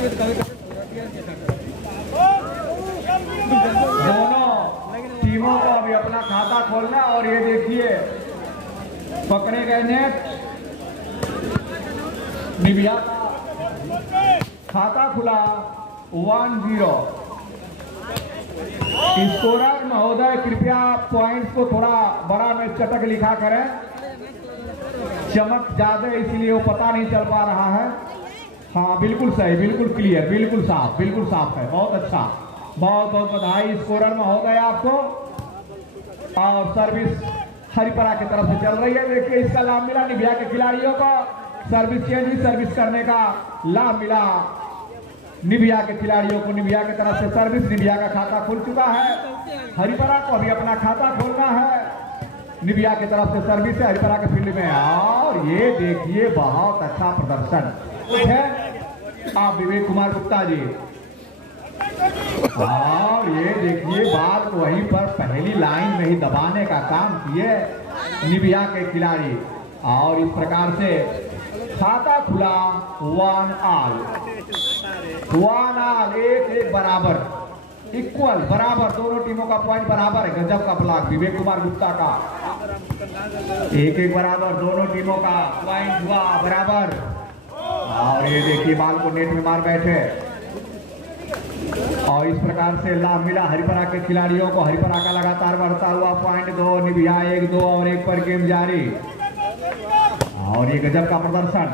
दोनों टीमों को अभी अपना खाता खोलना। और ये देखिए पकड़े गए नेट, निविया का खाता खुला 1-0। स्कोरर महोदय कृपया पॉइंट्स को थोड़ा बड़ा में चटक लिखा करें, चमक ज्यादा इसलिए वो पता नहीं चल पा रहा है। हाँ बिल्कुल सही, बिल्कुल क्लियर, बिल्कुल साफ है। बहुत अच्छा, बहुत बहुत बधाई स्कोरर महोदय आपको। और सर्विस हरिपरा की तरफ से चल रही है। देखिए इसका लाभ मिला निविया के खिलाड़ियों को, सर्विस चेंज हुई, सर्विस करने का लाभ मिला निविया के खिलाड़ियों को। निविया की तरफ से सर्विस, निविया का खाता खुल चुका है। हरिपरा को अभी अपना खाता खोलना है। निविया की तरफ से सर्विस है हरिपरा के फील्ड में। और ये देखिए बहुत अच्छा प्रदर्शन है आप विवेक कुमार गुप्ता जी। और ये देखिए बात वहीं पर पहली लाइन में ही दबाने का काम किए निविया के खिलाड़ी। और इस प्रकार से खाता खुला 1-1, 1-1 बराबर, इक्वल बराबर, दोनों टीमों का पॉइंट बराबर है। गजब का ब्लॉक विवेक कुमार गुप्ता का, 1-1 बराबर, दोनों टीमों का पॉइंट हुआ बराबर। और ये देखिए बाल को नेट में मार बैठे। और इस प्रकार से लाभ मिला हरिपरा के खिलाड़ियों को। हरिपरा का लगातार बढ़ता हुआ पॉइंट 2, निविया 1-2 और 1 पर गेम जारी। और ये गजब का प्रदर्शन,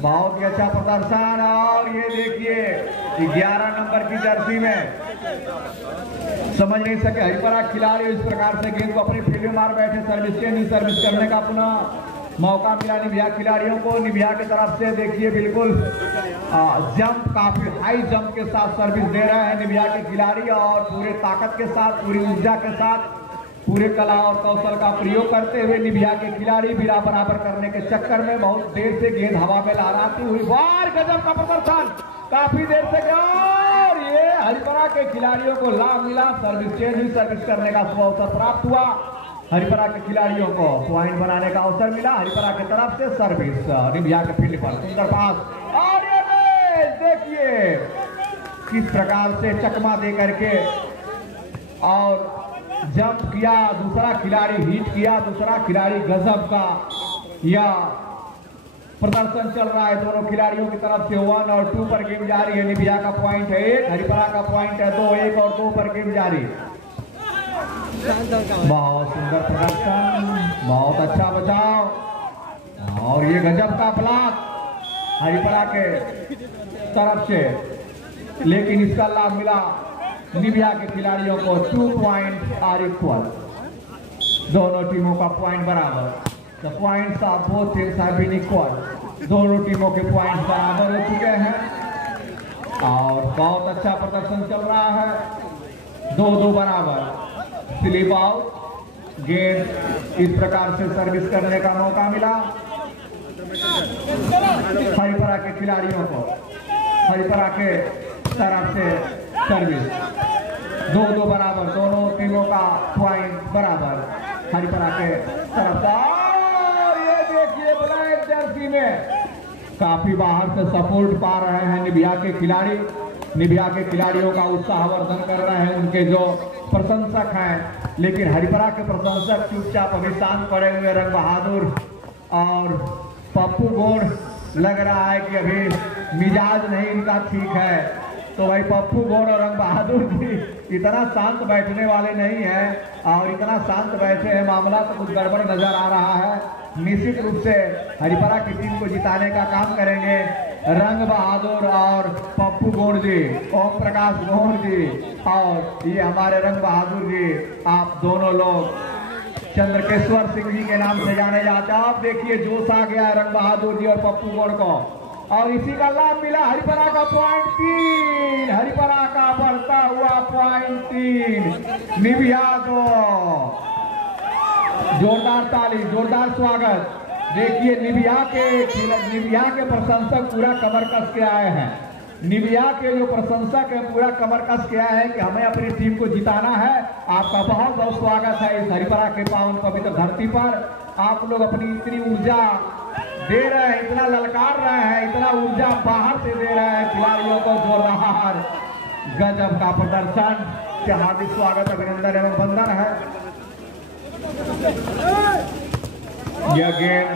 बहुत ही अच्छा प्रदर्शन। और ये देखिए 11 नंबर की जर्सी में समझ नहीं सके हरिपरा खिलाड़ी इस प्रकार से गेंद को अपनी फील्ड में मार बैठे। सर्विस चेंज, सर्विस करने का पुनः मौका मिला निविया खिलाड़ियों को। निविया की तरफ से देखिए बिल्कुल जंप, काफी हाई जंप के साथ सर्विस दे रहे हैं निविया के खिलाड़ी। और पूरे ताकत के साथ, पूरी ऊर्जा के साथ, पूरे कला और कौशल का प्रयोग करते हुए निविया के खिलाड़ी बिरा बराबर करने के चक्कर में बहुत देर से गेंद हवा में लहराती हुई बार गजब का प्रदर्शन, काफी देर से। और ये हरिपरा के खिलाड़ियों को लाभ मिला, सर्विस चेंज हुई, सर्विस करने का शुभ अवसर प्राप्त हुआ। हरिपरा के खिलाड़ियों को पॉइंट बनाने का अवसर मिला। हरिपरा की तरफ से सर्विस निविया के फील्ड पर, सुंदर पास। और ये देखिए किस प्रकार से चकमा दे करके और जंप किया, दूसरा खिलाड़ी हिट किया, दूसरा खिलाड़ी गजब का यह प्रदर्शन चल रहा है दोनों खिलाड़ियों की तरफ से। 1 और 2 पर गेम जारी है। निविया का पॉइंट है 1, हरिपरा का पॉइंट है 2, 1 और 2 पर गेम जारी। बहुत सुंदर प्रदर्शन, बहुत अच्छा बचाव। और ये गजब का ब्लॉक हरिपरा के तरफ से, लेकिन इसका लाभ मिला निविया के खिलाड़ियों को। 2 पॉइंट आर इक्वल, दोनों टीमों का पॉइंट बराबर। The points of both teams have been equal, दोनों टीमों के पॉइंट बराबर हो चुके हैं। और बहुत अच्छा प्रदर्शन चल रहा है, 2-2 बराबर। स्लिप आउट, गेंद इस प्रकार से सर्विस करने का मौका मिला हरिपरा के खिलाड़ियों को। हरिपरा के तरफ से सर्विस 2-2 बराबर, दोनों टीमों का पॉइंट बराबर हरिपरा के तरफ से। और ये देखिए ब्लैक जर्सी में काफी बाहर से सपोर्ट पा रहे हैं निविया के खिलाड़ी। निविया के खिलाड़ियों का उत्साहवर्धन कर रहे हैं उनके जो प्रशंसक हैं। लेकिन हरिपरा के प्रशंसक चुपचाप अभी शांत पड़े हुए। रंग बहादुर और पप्पू गौड़ लग रहा है कि अभी मिजाज नहीं इनका ठीक है। तो भाई पप्पू गौड़ और रंग बहादुर भी इतना शांत बैठने वाले नहीं है। और इतना शांत बैठे हैं, मामला तो कुछ गड़बड़ नजर आ रहा है। निश्चित रूप से हरिपरा की टीम को जिताने का काम करेंगे रंग बहादुर और पप्पू गौड़ जी, ओम प्रकाश गौड़ जी और ये हमारे रंग बहादुर जी। आप दोनों लोग चंद्रकेश्वर सिंह जी के नाम से जाने जाते हैं। आप देखिए जोश आ गया रंग बहादुर जी और पप्पू गौड़ को। और इसी का लाभ मिला हरिपरा का पॉइंट 3, हरिपरा का बढ़ता हुआ पॉइंट 3, निविया 2। जोरदार ताली, जोरदार स्वागत। देखिए निविया के प्रशंसक पूरा कमर कस के आए हैं। निविया के जो प्रशंसक है पूरा कमर कस के आए हैं कि हमें अपनी टीम को जिताना है। आपका बहुत बहुत स्वागत है इस हरिपरा के पावन पवित्र धरती पर। आप लोग अपनी इतनी ऊर्जा दे रहे हैं, इतना ललकार रहे हैं, इतना ऊर्जा बाहर से दे रहे हैं खिलाड़ियों को जोरदार गजब का प्रदर्शन के हार्दिक स्वागत अभिनंदन एवं वंदन है। यह गेंद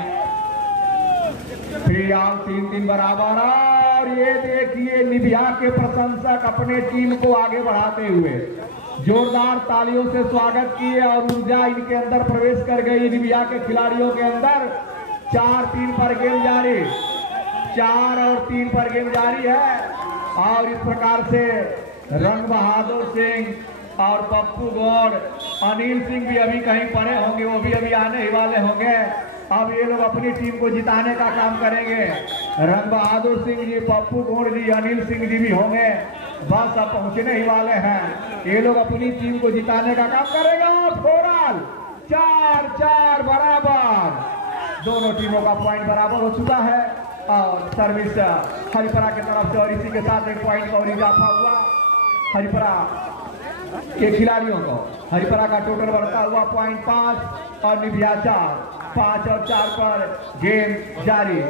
फ्री ऑल 3-3 बराबर। और ये देखिए निभिया के प्रशंसक अपने टीम को आगे बढ़ाते हुए जोरदार तालियों से स्वागत किए और ऊर्जा इनके अंदर प्रवेश कर गई निभिया के खिलाड़ियों के अंदर। 4-3 पर गेम जारी, 4 और 3 पर गेम जारी है। और इस प्रकार से रंग बहादुर सिंह और पप्पू गौड़, अनिल सिंह भी अभी कहीं पड़े होंगे, वो भी अभी आने ही वाले होंगे। अब ये लोग अपनी टीम को जिताने का काम करेंगे। रंग बहादुर सिंह जी, पप्पू गौड़ जी, अनिल सिंह जी भी होंगे, बस अब पहुंचने ही वाले हैं। ये लोग अपनी टीम को जिताने का काम करेगा। और फोरल 4-4 बराबर, दोनों टीमों का पॉइंट बराबर हो चुका है। और सर्विस हरिपुरा की तरफ से और इसी के साथ एक पॉइंट का और इजाफा हुआ हरिपुरा के खिलाड़ियों को। हरिपुरा का टोटल बढ़ता हुआ पॉइंट 5 और निभिया 4। 5 और 4 पर गेम जारी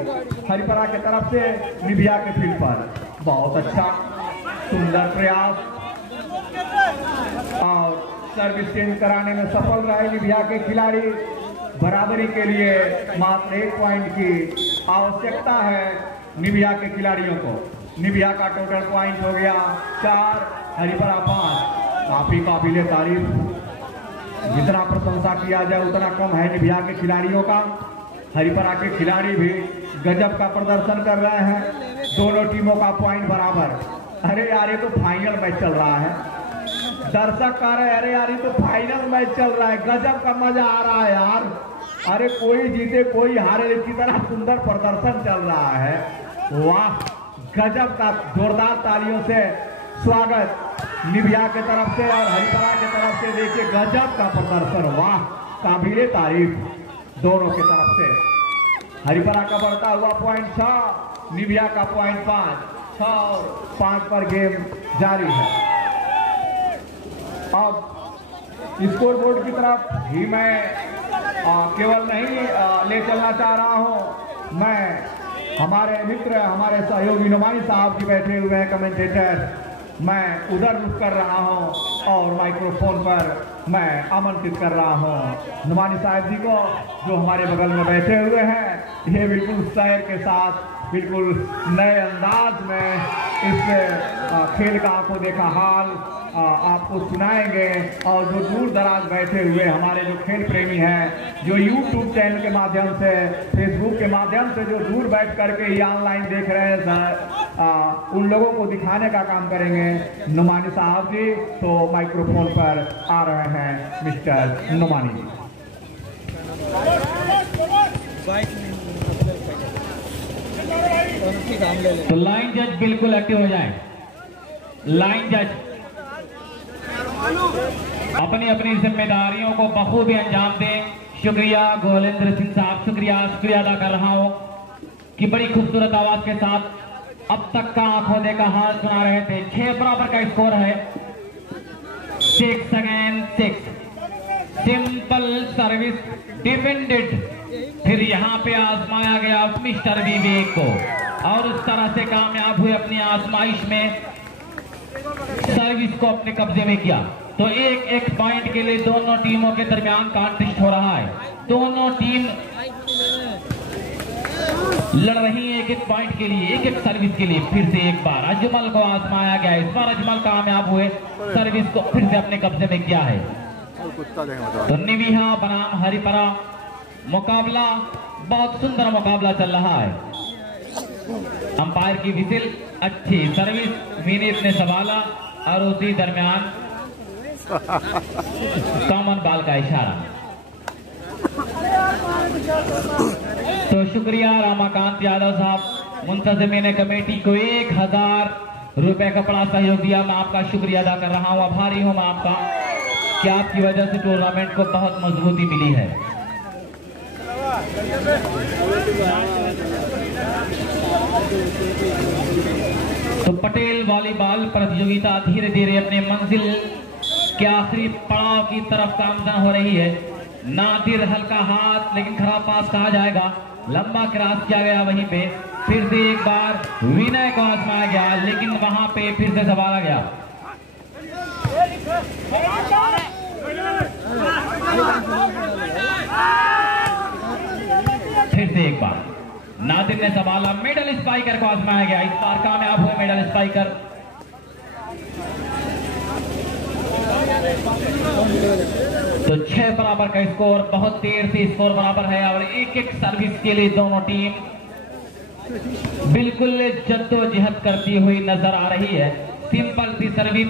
हरिपुरा की तरफ से निभिया के फील्ड पर। बहुत अच्छा सुंदर प्रयास और सर्विस चेंज कराने में सफल रहे निभिया के खिलाड़ी। बराबरी के लिए मात्र 1 पॉइंट की आवश्यकता है निभिया के खिलाड़ियों को। निभिया का टोटल पॉइंट हो गया 4, हरिपुरा 5। काफी काबिले तारीफ, जितना प्रशंसा किया जाए उतना कम है निभिया के खिलाड़ियों का। हरिपुरा के खिलाड़ी भी गजब का प्रदर्शन कर रहे हैं। दोनों टीमों का पॉइंट बराबर। अरे यार ये तो फाइनल मैच चल रहा है, दर्शक कह रहे हैं अरे यार ये तो फाइनल मैच चल रहा है, गजब का मजा आ रहा है यार। अरे कोई जीते कोई हारे, इसी तरह सुंदर प्रदर्शन चल रहा है। वाह, गजब का जोरदार तालियों से स्वागत निभिया के तरफ से और हरिपुरा के तरफ से। देखिए गजब का प्रदर्शन, वाह, काबिले तारीफ दोनों की तरफ से। हरिपुरा का बढ़ता हुआ पॉइंट 6, निभिया का पॉइंट 5। 6 और 5 पर गेम जारी है। अब स्कोर बोर्ड की तरफ ही मैं केवल नहीं ले चलना चाह रहा हूं, मैं हमारे मित्र, हमारे सहयोगी नुमानी साहब जी बैठे हुए हैं कमेंटेटर, मैं उधर रुक कर रहा हूं और माइक्रोफोन पर मैं आमंत्रित कर रहा हूं नुमानी साहब जी को जो हमारे बगल में बैठे हुए हैं। ये बिल्कुल शहर के साथ बिल्कुल नए अंदाज में इस खेल का आंखों देखा हाल आपको सुनाएंगे। और जो दूर दराज बैठे हुए हमारे जो खेल प्रेमी हैं, जो यूट्यूब चैनल के माध्यम से, फेसबुक के माध्यम से जो दूर बैठ करके ये ऑनलाइन देख रहे हैं, उन लोगों को दिखाने का काम करेंगे नुमानी साहब जी। तो माइक्रोफोन पर आ रहे हैं मिस्टर नुमानी जी। तो लाइन जज बिल्कुल एक्टिव हो जाए। लाइन जज अपनी अपनी जिम्मेदारियों को बखूबी अंजाम दें। शुक्रिया गोलेंद्र सिंह साहब, शुक्रिया अदा कर रहा हूं कि बड़ी खूबसूरत आवाज के साथ अब तक का आंखों देखा हाल सुना रहे थे। 6 बराबर का स्कोर है। 6 अगेन 6, सिंपल सर्विस डिफेंडेड। फिर यहाँ पे आजमाया गया मिस्टर विवेक को और उस तरह से कामयाब हुए अपनी आजमाइश में, सर्विस को अपने कब्जे में किया। तो 1-1 पॉइंट के लिए दोनों टीमों के दरमियान कॉन्टेस्ट हो रहा है। दोनों टीम लड़ रही है 1-1 पॉइंट के लिए, 1-1 सर्विस के लिए। फिर से एक बार अजमल को आजमाया गया, इस बार अजमल कामयाब हुए, सर्विस को फिर से अपने कब्जे में किया है। तो निभिया बनाम हरिपुरा मुकाबला, बहुत सुंदर मुकाबला चल रहा है। अंपायर की विसिल, अच्छी सर्विस, विनीत ने संभाला और उसी दरमियान कॉमन बॉल का इशारा। तो शुक्रिया रामाकांत यादव साहब, मुंतजिमीन कमेटी को 1000 रुपए का बड़ा सहयोग दिया। मैं आपका शुक्रिया अदा कर रहा हूं, आभारी हूं मैं आपका कि आपकी वजह से टूर्नामेंट को बहुत मजबूती मिली है। तो पटेल वॉलीबॉल प्रतियोगिता धीरे धीरे अपने मंजिल के आखिरी पड़ाव की तरफ गामजन हो रही है। नादिर हल्का हाथ लेकिन खराब पास कहा जाएगा। लंबा क्रॉस किया गया वहीं पे, फिर से एक बार विनय को आजमाया गया, लेकिन वहां पे फिर से संभाला गया। फिर से एक बार नादिर ने संभाला, मिडल स्पाइकर को आजमाया गया, इस बार कामयाब हुए मिडल स्पाइकर। तो 6 बराबर का स्कोर, बहुत देर से स्कोर बराबर है और एक एक सर्विस के लिए दोनों टीम बिल्कुल जद्दोजहद करती हुई नजर आ रही है। सिंपल सी सर्विस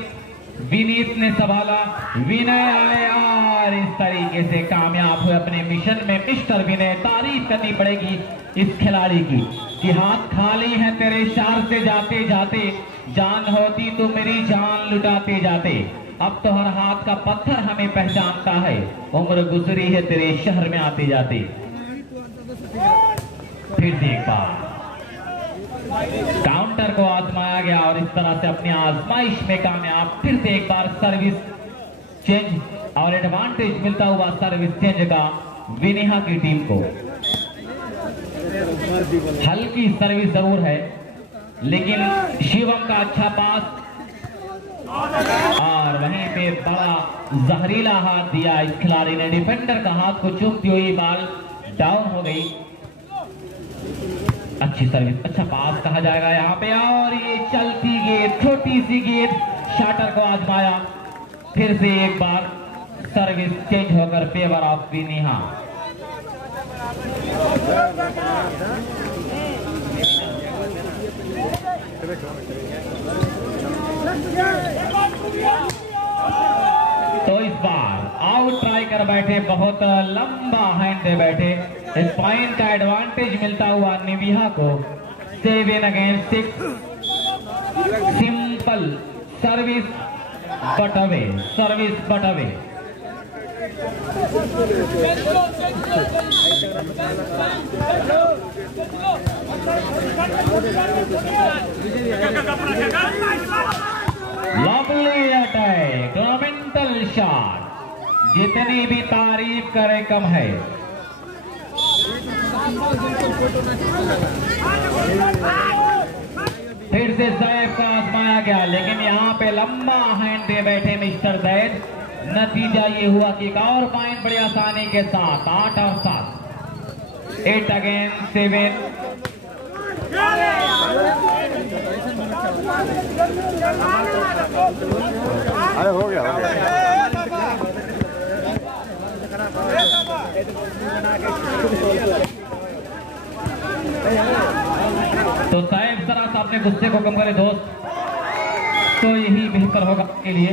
विनीत ने संभाला, विनय आए और इस तरीके से कामयाब हुए अपने मिशन में। मिस्टर विनय, तारीफ करनी पड़ेगी इस खिलाड़ी की कि हाथ खाली है तेरे शार से जाते जाते, जान होती तो मेरी जान लुटाते जाते, अब तो हर हाथ का पत्थर हमें पहचानता है, उम्र गुजरी है तेरे शहर में आते जाते। फिर से एक बार काउंटर को आजमाया गया और इस तरह से अपनी आजमाइश में कामयाब। फिर से एक बार सर्विस चेंज और एडवांटेज मिलता हुआ सर्विस चेंज का विनेहा की टीम को। हल्की सर्विस जरूर है, लेकिन शिवम का अच्छा पास और वहीं पे बड़ा जहरीला हाथ दिया इस खिलाड़ी ने, डिफेंडर का हाथ को चूमती हुई बॉल डाउन हो गई। अच्छी सर्विस, अच्छा पास कहा जाएगा यहाँ पे, और ये चलती गेंद, छोटी सी गेंद, शॉटर को आजमाया। फिर से एक बार सर्विस चेंज होकर फेवर ऑफ विनेहा। तो इस बार आउट ट्राई कर बैठे, बहुत लंबा हैंड दे बैठे, इस पॉइंट का एडवांटेज मिलता हुआ निविया को। 7 against 6, simple service but away, service but away. Lovely attack, mental shot, जितनी भी तारीफ करे कम है। फिर से जैद को आजमाया गया, लेकिन यहाँ पे लंबा हैंड दे बैठे मिस्टर जैद। नतीजा ये हुआ कि एक और पॉइंट बड़ी आसानी के साथ 8 और 7, 8 अगेंस्ट 7। अरे हो गया। तो साहब जरा सा अपने गुस्से को कम करे दोस्त, तो यही बेहतर होगा आपके लिए।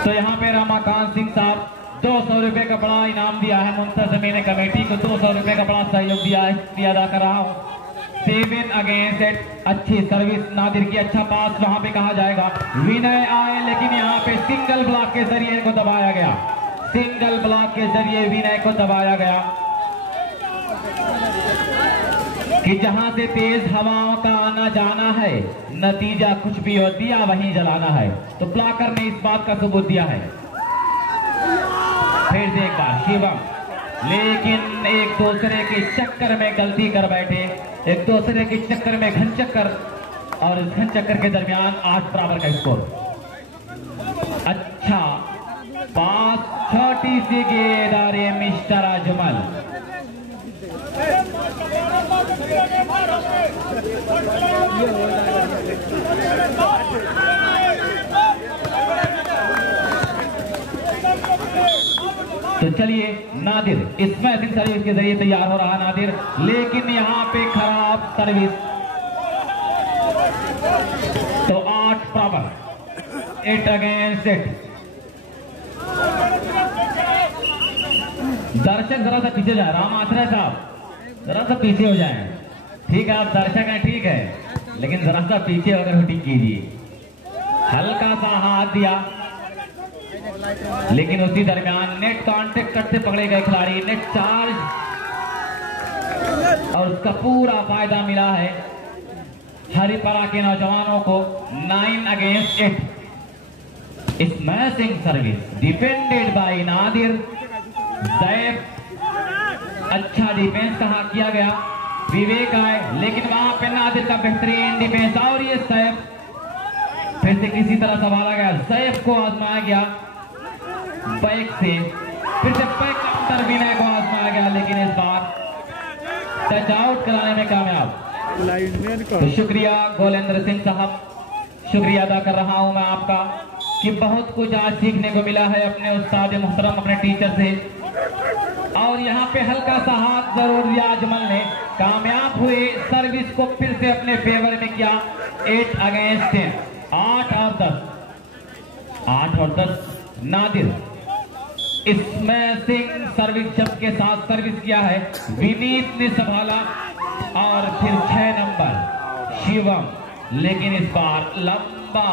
तो यहाँ पे रमाकांत सिंह साहब 200 रुपए का बड़ा इनाम दिया है, मुंतजमीन कमेटी को 200 रुपए का बड़ा सहयोग दिया है, अदा कर रहा हूँ। 7 अगेंस्ट 8, अच्छी सर्विस नादिर की, अच्छा पास वहां पे कहा जाएगा, विनय आए, लेकिन यहाँ पे सिंगल ब्लॉक के जरिए इनको दबाया गया, सिंगल ब्लॉक के जरिए विनय को दबाया गया कि जहां से तेज हवाओं का आना जाना है, नतीजा कुछ भी हो, दिया वहीं जलाना है। तो ब्लॉकर ने इस बात का सबूत दिया है। फिर से एक बार शिवम, लेकिन एक दूसरे के चक्कर में गलती कर बैठे, एक दूसरे के चक्कर में घन चक्कर, और इस घन चक्कर के दरमियान 8 बराबर का स्कोर। अच्छा पास, छोटी सी गेंद आ रही है मिस्टर अजमल। तो चलिए नादिर स्मैशिंग सर्विस के जरिए तैयार हो रहा नादिर, लेकिन यहाँ पे खराब सर्विस। तो 8 बराबर, 8 अगेंस्ट 8। दर्शक जरा सा पीछे जाए, राम आश्रय साहब जरा सा पीछे हो जाएं। ठीक है, आप दर्शक हैं, ठीक है, लेकिन जरा सा पीछे होकर शूटिंग कीजिए। हल्का सा हाथ दिया, लेकिन उसी दरमियान नेट कांटेक्ट करते पकड़े गए खिलाड़ी, नेट चार्ज और उसका पूरा फायदा मिला है हरिपरा के नौजवानों को। 9 against 8। Smashing service defended by Nadir. जैब अच्छा डिफेंस कहा किया गया, विवेक आए लेकिन वहां पे नादिर का बेहतरीन डिफेंस। और ये सैफ फिर से किसी तरह संभाला गया, सैफ को आजमाया गया बैक से, फिर से बैक काउंटर विनय को आजमाया गया लेकिन इस बार टच आउट कराने में कामयाब। तो शुक्रिया गोलेंद्र सिंह साहब, शुक्रिया अदा कर रहा हूं मैं आपका कि बहुत कुछ आज सीखने को मिला है अपने उस्ताद मोहतरम, अपने टीचर से। और यहाँ पे हल्का सा हाथ जरूर दिया अजमल ने, कामयाब हुए, सर्विस को फिर से अपने फेवर में किया। 8 अगेंस्ट 10, 8 और 10 नादिर। स्मैशिंग सर्विस जब के साथ सर्विस किया है, विनीत ने संभाला और फिर 6 नंबर शिवम, लेकिन इस बार लंबा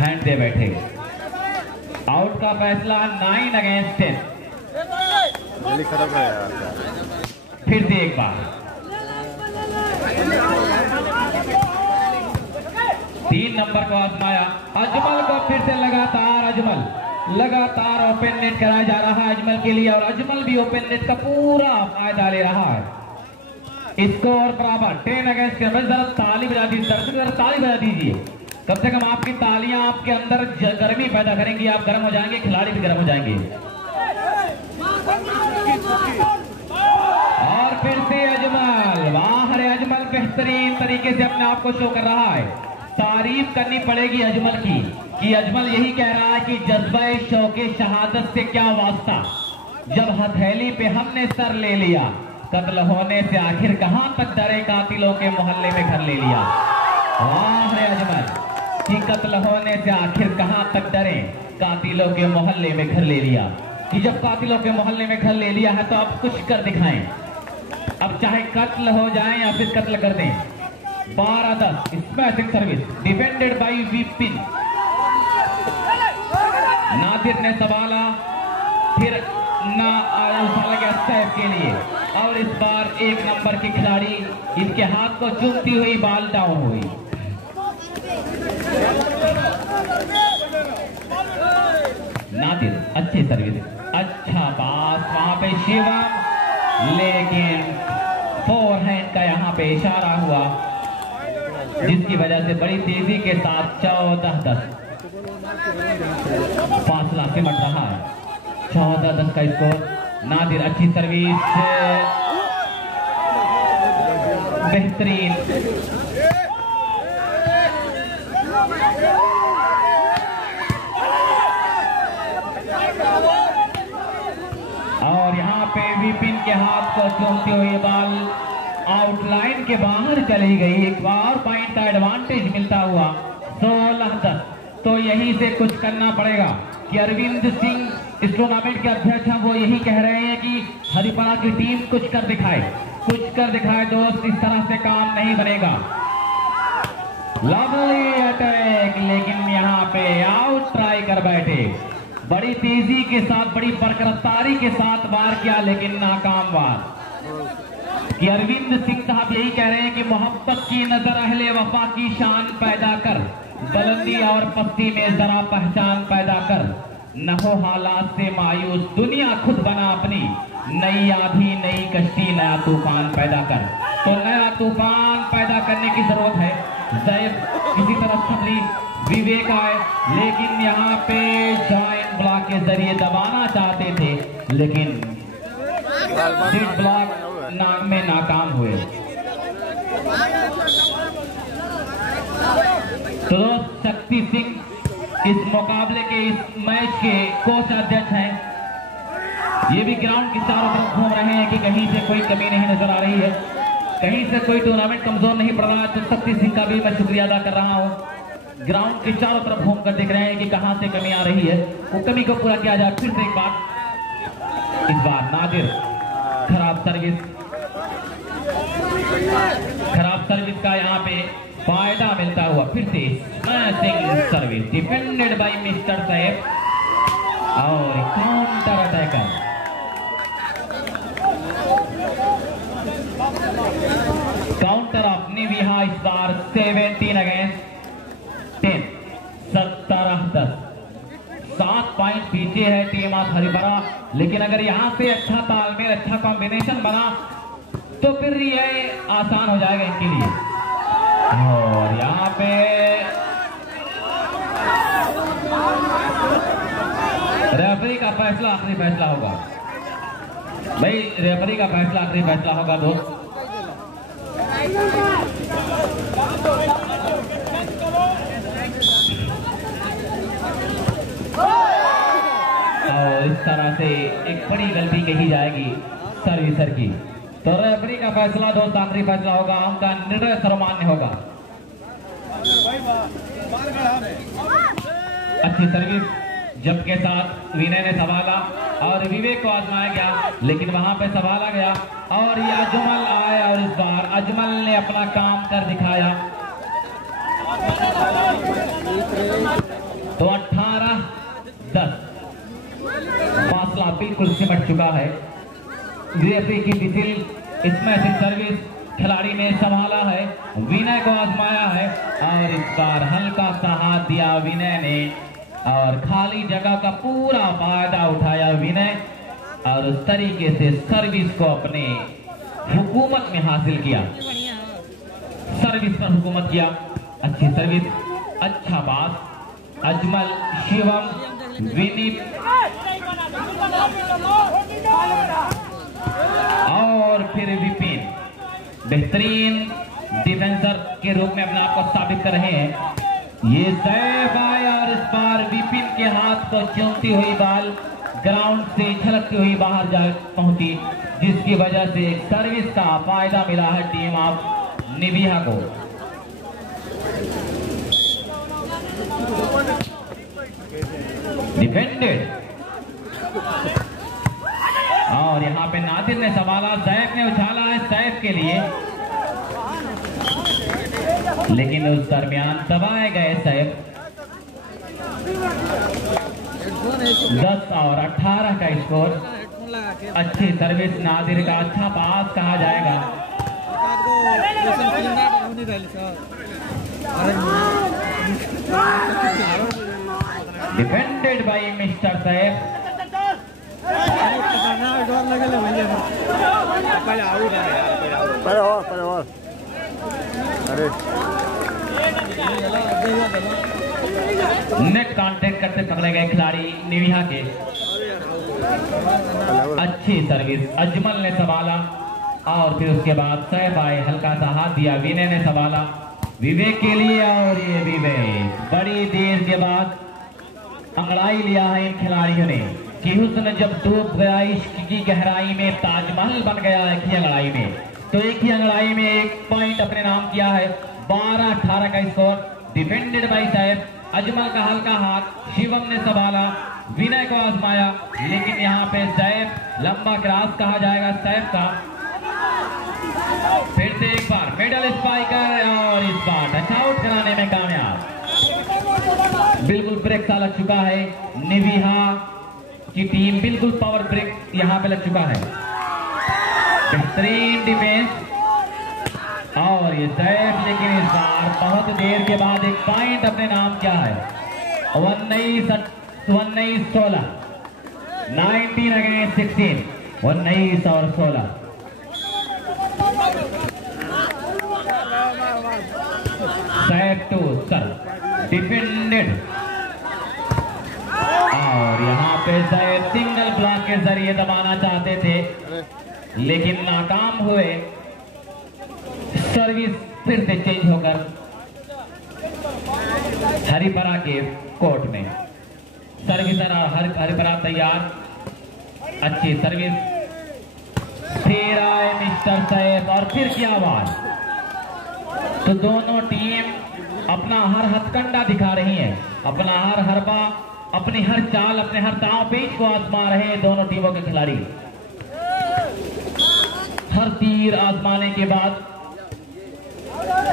हैंड दे बैठे। आउट का फैसला 9 अगेंस्ट 10। फिर से एक बार 3 नंबर को आजमाया अजमल को, फिर से लगातार ओपन नेट कराया जा रहा है अजमल के लिए और अजमल भी ओपन नेट का पूरा फायदा ले रहा है। स्कोर बराबर 10 अगेंस्ट 10। जरा ताली बजा दीजिए दर्शक, जरा ताली बजा दीजिए, कम से कम आपकी तालियां आपके अंदर गर्मी पैदा करेंगी, आप गर्म हो जाएंगे, खिलाड़ी भी गर्म हो जाएंगे। और फिर से अजमल, वाह रे अजमल बेहतरीन तरीके से अपने आप को शो कर रहा है। तारीफ करनी पड़ेगी अजमल की कि अजमल यही कह रहा है कि जज्बे शौके शहादत से क्या वास्ता, जब हथेली पे हमने सर ले लिया, कत्ल होने से आखिर कहां तक डरे, कातिलों के मोहल्ले में घर ले लिया। वाह रे अजमल कि कत्ल होने से आखिर कहां तक डरे, कातिलों के मोहल्ले में घर ले लिया। कि जब कातिलों के मोहल्ले में घर ले लिया है तो अब कुछ कर दिखाएं, अब चाहे कत्ल हो जाए या फिर कत्ल कर दें। 12-10 smashing service defended bye Vipin. Nadir ने संभाला, फिर ना उछाला गया सैफ के लिए और इस बार 1 नंबर की खिलाड़ी इनके हाथ को चूमती हुई बाल डाउन हुई। नादिर अच्छी सर्विस, अच्छा पास, वहां पे शिवम, लेकिन फोरहैंड का यहां पे इशारा हुआ जिसकी वजह से बड़ी तेजी के साथ 14-10 फासला सिमट रहा है। 14-10 का स्कोर। नादिर अच्छी सर्विस, बेहतरीन, और यहाँ पे विपिन के हाथ को चूमते हुए बाल आउटलाइन के बाहर चली गई। एक और पॉइंट का एडवांटेज मिलता हुआ 16-10। तो यहीं से कुछ करना पड़ेगा कि अरविंद सिंह इस टूर्नामेंट के अध्यक्ष हैं, वो यही कह रहे हैं कि हरिपरा की टीम कुछ कर दिखाए दोस्त, इस तरह से काम नहीं बनेगा। लवली अटैक, लेकिन यहाँ पे आउट ट्राई कर बैठे, बड़ी तेजी के साथ, बड़ी बरकरारी के साथ वार किया लेकिन नाकाम वार। कि अरविंद सिंह साहब यही कह रहे हैं कि मोहब्बत की नजर अहले वफा की शान पैदा कर, बुलंदी और पस्ती में जरा पहचान पैदा कर, न हो हालात से मायूस, दुनिया खुद बना अपनी, नई आधी नई कश्ती, नया तूफान पैदा कर। तो नया तूफान पैदा करने की जरूरत है। जैब किसी तरह छतरी, विवेक आए लेकिन यहाँ पे जॉइंट ब्लॉक के जरिए दबाना चाहते थे लेकिन डेड ब्लॉक में नाकाम हुए। तो शक्ति सिंह इस मुकाबले के, इस मैच के कोच अध्यक्ष हैं। ये भी ग्राउंड के चारों तरफ घूम रहे हैं कि कहीं से कोई कमी नहीं नजर आ रही है, कहीं से कोई टूर्नामेंट कमजोर नहीं पड़ रहा है। तो शक्ति सिंह का भी मैं शुक्रिया अदा कर रहा हूँ। ग्राउंड के चारों तरफ घूम कर देख रहे हैं कि कहां से कमी आ रही है, वो कमी को पूरा किया जाए। फिर से एक बार, इस बार नादिर खराब सर्विस का यहाँ पे फायदा मिलता हुआ। फिर से smashing service defended bye mister Saif और काउंटर अटैकर। इस बार 17 अगेंस्ट 10, 17-10। 7 पॉइंट पीछे है टीम ऑफ हरिपुरा, लेकिन अगर यहाँ से अच्छा तालमेल, अच्छा कॉम्बिनेशन बना तो फिर ये आसान हो जाएगा इनके लिए। और यहाँ पे रेफरी का फैसला आखिरी फैसला होगा भाई, रेफरी का फैसला आखिरी फैसला होगा दोस्त। और इस तरह से एक बड़ी गलती कही जाएगी सर्विसर की, तो रेफरी का फैसला दोस्त आखिरी फैसला होगा, उनका निर्णय सर्वमान्य होगा। अच्छी सर्विस जब के साथ विनय ने संभाला और विवेक को आजमाया गया, लेकिन वहां पे संभाला गया और ये अजमल आए और इस बार अजमल ने अपना काम कर दिखाया। तो 18-10 फासला बिल्कुल सिमट चुका है। रेफरी की विजिल, इसमें से सर्विस खिलाड़ी ने संभाला है, विनय को आजमाया है और इस बार हल्का सा हाथ दिया विनय ने और खाली जगह का पूरा फायदा उठाया विनय और उस तरीके से सर्विस को अपने हुकूमत में हासिल किया, सर्विस पर हुकूमत किया। अच्छी सर्विस, अच्छा पास, अजमल, शिवम, विनीत और फिर विपिन बेहतरीन डिफेंसर के रूप में अपने आप को साबित कर रहे हैं। ये सैफ आए और इस बार विपिन के हाथ को चूमती हुई बाल ग्राउंड से छलकती हुई बाहर जा पहुंची, जिसकी वजह से एक सर्विस का फायदा मिला है टीम ऑफ निबिया को। डिफेंडेड और यहाँ पे नादिर ने संभाला, सैफ ने उछाला है सैफ के लिए, लेकिन उस दरमियान दबाए गए सैफ। 10 और 18 का स्कोर। अच्छी सर्विस नादिर का, अच्छा पास कहा जाएगा। Defended bye mister Saif. Net contact करते पकड़े गए खिलाड़ी निविया के। अच्छी सर्विस, अजमल ने संभाला और फिर उसके बाद सैफ आए, हल्का सा हाथ दिया, विनय ने संभाला विवेक के लिए और ये विवेक बड़ी देर के बाद अंगड़ाई लिया है इन खिलाड़ियों ने कि हुस्न जब डूब गया इश्क की गहराई में, ताजमहल बन गया एक ही अंगड़ाई में। तो एक ही अंगड़ाई में 1 पॉइंट अपने नाम किया है। 12-18 का score. Defended bye Saif. Ajmal का हल्का हाथ, शिवम ने संभाला, विनय को आजमाया, लेकिन यहाँ पे सैफ लंबा क्रॉस कहा जाएगा सैफ का। फिर से एक बार मिडल स्पाइकर और इस बार टच आउट कराने में कामयाब। बिल्कुल ब्रेक सा लग चुका है, निविया की टीम बिल्कुल पावर ब्रेक यहाँ पे लग चुका है। बेहतरीन डिफेंस और ये सैफ, लेकिन इस बार बहुत देर के बाद 1 पॉइंट अपने नाम क्या है। 19-16 19 अगेंस्ट 16, 19 और 16। सैफ टू सर डिफेंडेड और यहाँ पे सैफ सिंगल ब्लॉक के जरिए दबाना चाहते थे लेकिन नाकाम हुए। सर्विस फिर से चेंज होकर हरिपुरा के कोर्ट में। सर्विसर हरिपुरा तैयार। अच्छी सर्विस, फिर आए मिस्टर सैफ और फिर क्या आवाज। तो दोनों टीम अपना हर हथकंडा दिखा रही है, अपना हर हरबा, अपनी हर चाल, अपने हर दांव पेच को आजमा रहे हैं दोनों टीमों के खिलाड़ी। हर तीर आजमाने के बाद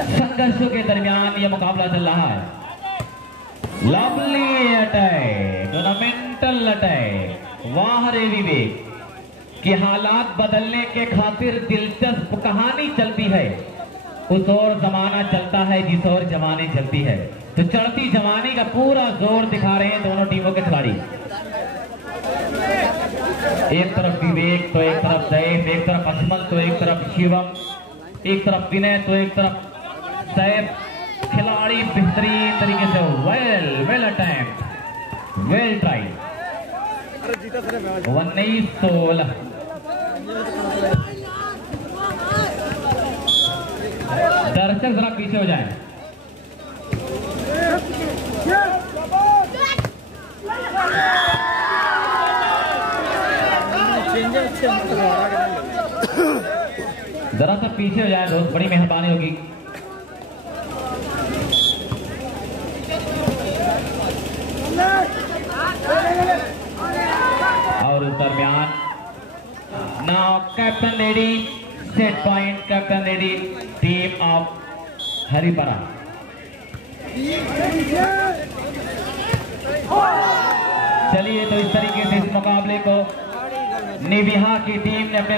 संघर्षों के दरमियान यह मुकाबला चल रहा है। लवली अटैक, टूर्नामेंटल अटैक। वाह रे विवेक कि हालात बदलने के खातिर दिलचस्प कहानी चलती है। उस और जमाना चलता है जिस और जवानी चलती है। तो चढ़ती जवानी का पूरा जोर दिखा रहे हैं दोनों टीमों के खिलाड़ी। एक तरफ विवेक तो एक तरफ दैव, एक तरफ अजमल तो एक तरफ शिवम, एक तरफ विनय तो एक तरफ सैफ। खिलाड़ी बेहतरीन तरीके से वेल अटेम्प्ट, वेल ट्राई। 19-16 दर्शक जरा पीछे हो जाएं। जरा सा पीछे हो जाए दोस्त, बड़ी मेहरबानी होगी। और उस दरमियान now captain lady set point, captain lady team of Haripara. चलिए तो इस तरीके से इस मुकाबले को निविहा की टीम ने अपने